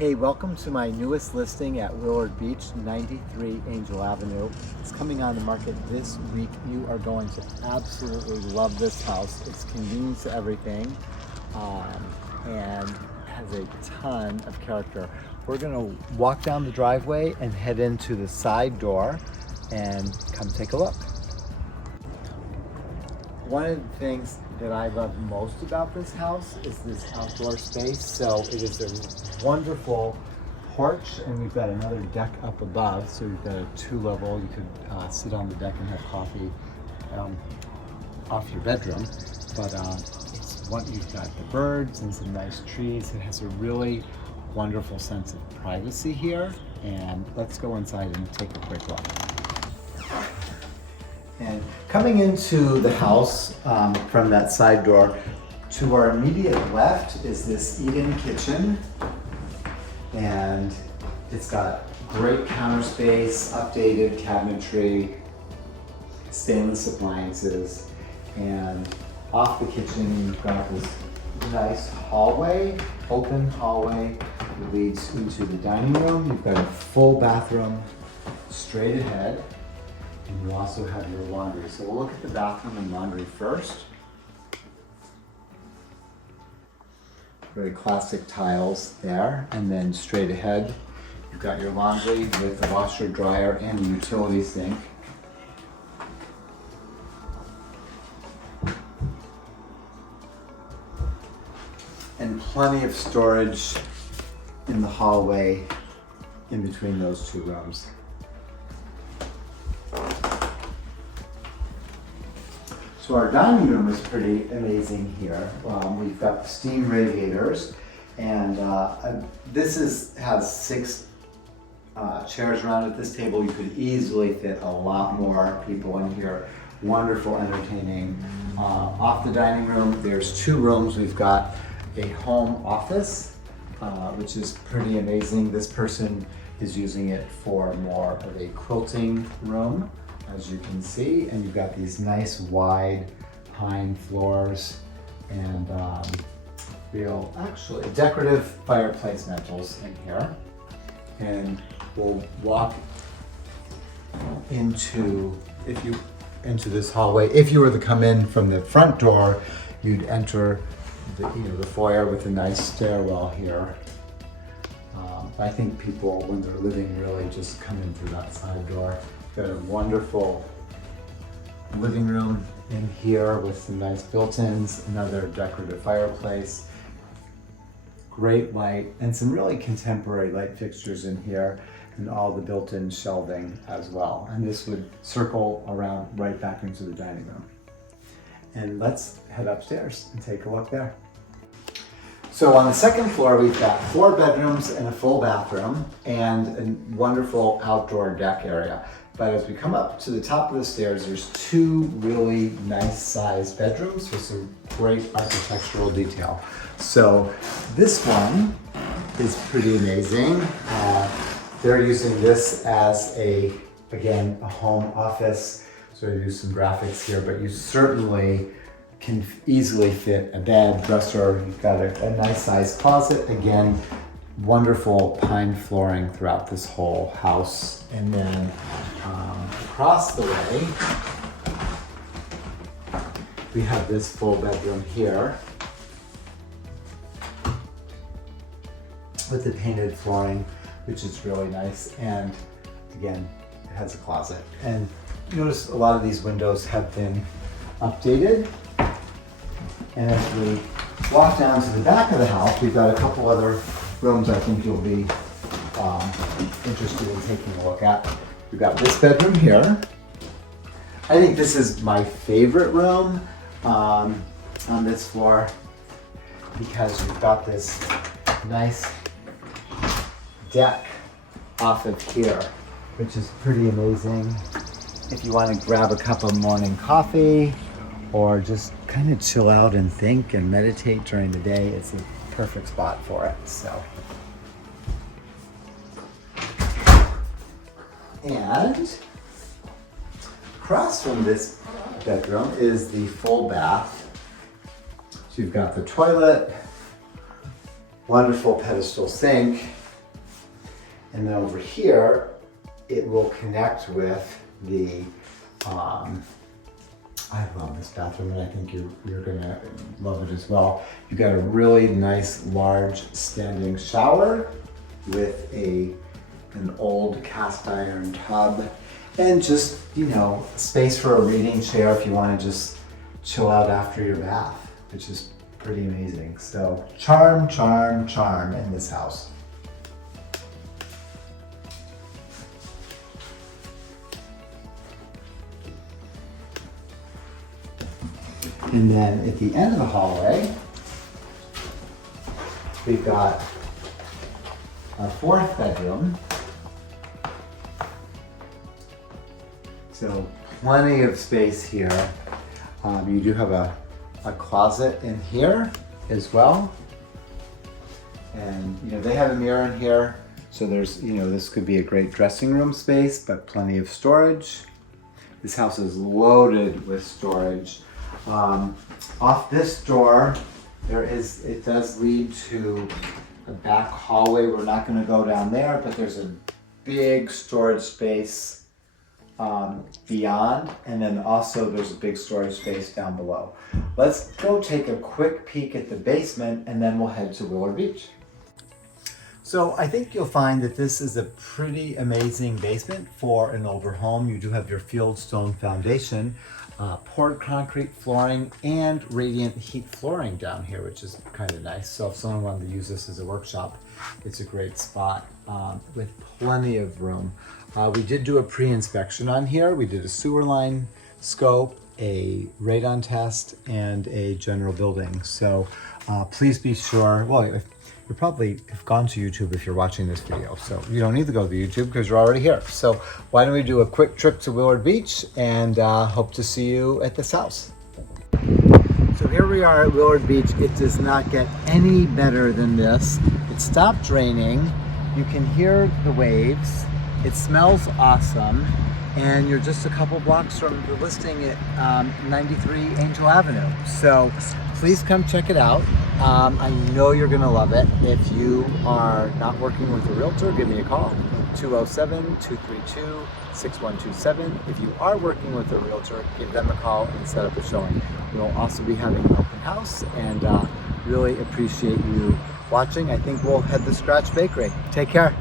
Hey, welcome to my newest listing at Willard Beach, 93 Angell Avenue. It's coming on the market this week. You are going to absolutely love this house. It's convenient to everything and has a ton of character. We're gonna walk down the driveway and head into the side door and come take a look. One of the things that I love most about this house is this outdoor space. So it is a wonderful porch, and we've got another deck up above. So we've got a two-level. You could sit on the deck and have coffee off your bedroom. But you've got the birds and some nice trees. It has a really wonderful sense of privacy here. And let's go inside and take a quick look. And coming into the house from that side door, to our immediate left is this eat-in kitchen. And it's got great counter space, updated cabinetry, stainless appliances. And off the kitchen, you've got this nice hallway, open hallway that leads into the dining room. You've got a full bathroom straight ahead. And you also have your laundry. So we'll look at the bathroom and laundry first. Very classic tiles there. And then straight ahead, you've got your laundry with the washer, dryer, and a utility sink. And plenty of storage in the hallway in between those two rooms. So our dining room is pretty amazing here. We've got steam radiators, and this has 6 chairs around at this table. You could easily fit a lot more people in here. Wonderful entertaining. Off the dining room, there's 2 rooms. We've got a home office, which is pretty amazing. This person is using it for more of a quilting room, as you can see, and you've got these nice wide pine floors and actually decorative fireplace mantels in here. And we'll walk into this hallway. If you were to come in from the front door, you'd enter the foyer with a nice stairwell here. I think people, when they're living, really just come in through that side door. Got a wonderful living room in here with some nice built-ins, another decorative fireplace, great light, and some really contemporary light fixtures in here, and all the built-in shelving as well. And this would circle around right back into the dining room. And let's head upstairs and take a look there. So on the second floor, we've got 4 bedrooms and a full bathroom and a wonderful outdoor deck area. But as we come up to the top of the stairs, there's 2 really nice sized bedrooms with some great architectural detail. So this one is pretty amazing. They're using this as a home office. So I use some graphics here, but you certainly can easily fit a bed, dresser. You've got a nice sized closet. Again, wonderful pine flooring throughout this whole house. And then across the way, we have this full bedroom here with the painted flooring, which is really nice. And again, it has a closet. And notice a lot of these windows have been updated. And as we walk down to the back of the house, we've got a couple other rooms I think you'll be interested in taking a look at. We've got this bedroom here. I think this is my favorite room on this floor because you've got this nice deck off of here, which is pretty amazing. If you want to grab a cup of morning coffee or just kind of chill out and think and meditate during the day, it's a perfect spot for it. So, and across from this bedroom is the full bath. So you've got the toilet, wonderful pedestal sink, And then over here, it will connect with the, I love this bathroom, and I think you're gonna love it as well. You got a really nice, large standing shower with an old cast iron tub, and just, you know, space for a reading chair if you want to just chill out after your bath, which is pretty amazing. So charm, charm, charm in this house. And then at the end of the hallway, we've got our fourth bedroom. So plenty of space here. You do have a closet in here as well. And you know, they have a mirror in here. So there's, you know, this could be a great dressing room space, but plenty of storage. This house is loaded with storage. Off this door, it does lead to a back hallway. We're not going to go down there, but there's a big storage space beyond, and then also there's a big storage space down below. Let's go take a quick peek at the basement, and then we'll head to Willard Beach. So I think you'll find that this is a pretty amazing basement for an older home. You do have your fieldstone foundation, poured concrete flooring, and radiant heat flooring down here, which is kind of nice. So if someone wanted to use this as a workshop, it's a great spot with plenty of room. We did do a pre-inspection on here. We did a sewer line scope, a radon test, and a general building. So please be sure, well, you probably have gone to YouTube if you're watching this video, so you don't need to go to YouTube because you're already here. So why don't we do a quick trip to Willard Beach, and hope to see you at this house. So here we are at Willard Beach. It does not get any better than this. It stopped raining. You can hear the waves. It smells awesome. And you're just a couple blocks from the listing at 93 Angell Avenue. So please come check it out. I know you're gonna love it. If you are not working with a realtor, give me a call, 207-232-6127. If you are working with a realtor, give them a call and set up a showing. We'll also be having an open house, and really appreciate you watching. I think we'll head to Scratch Bakery. Take care.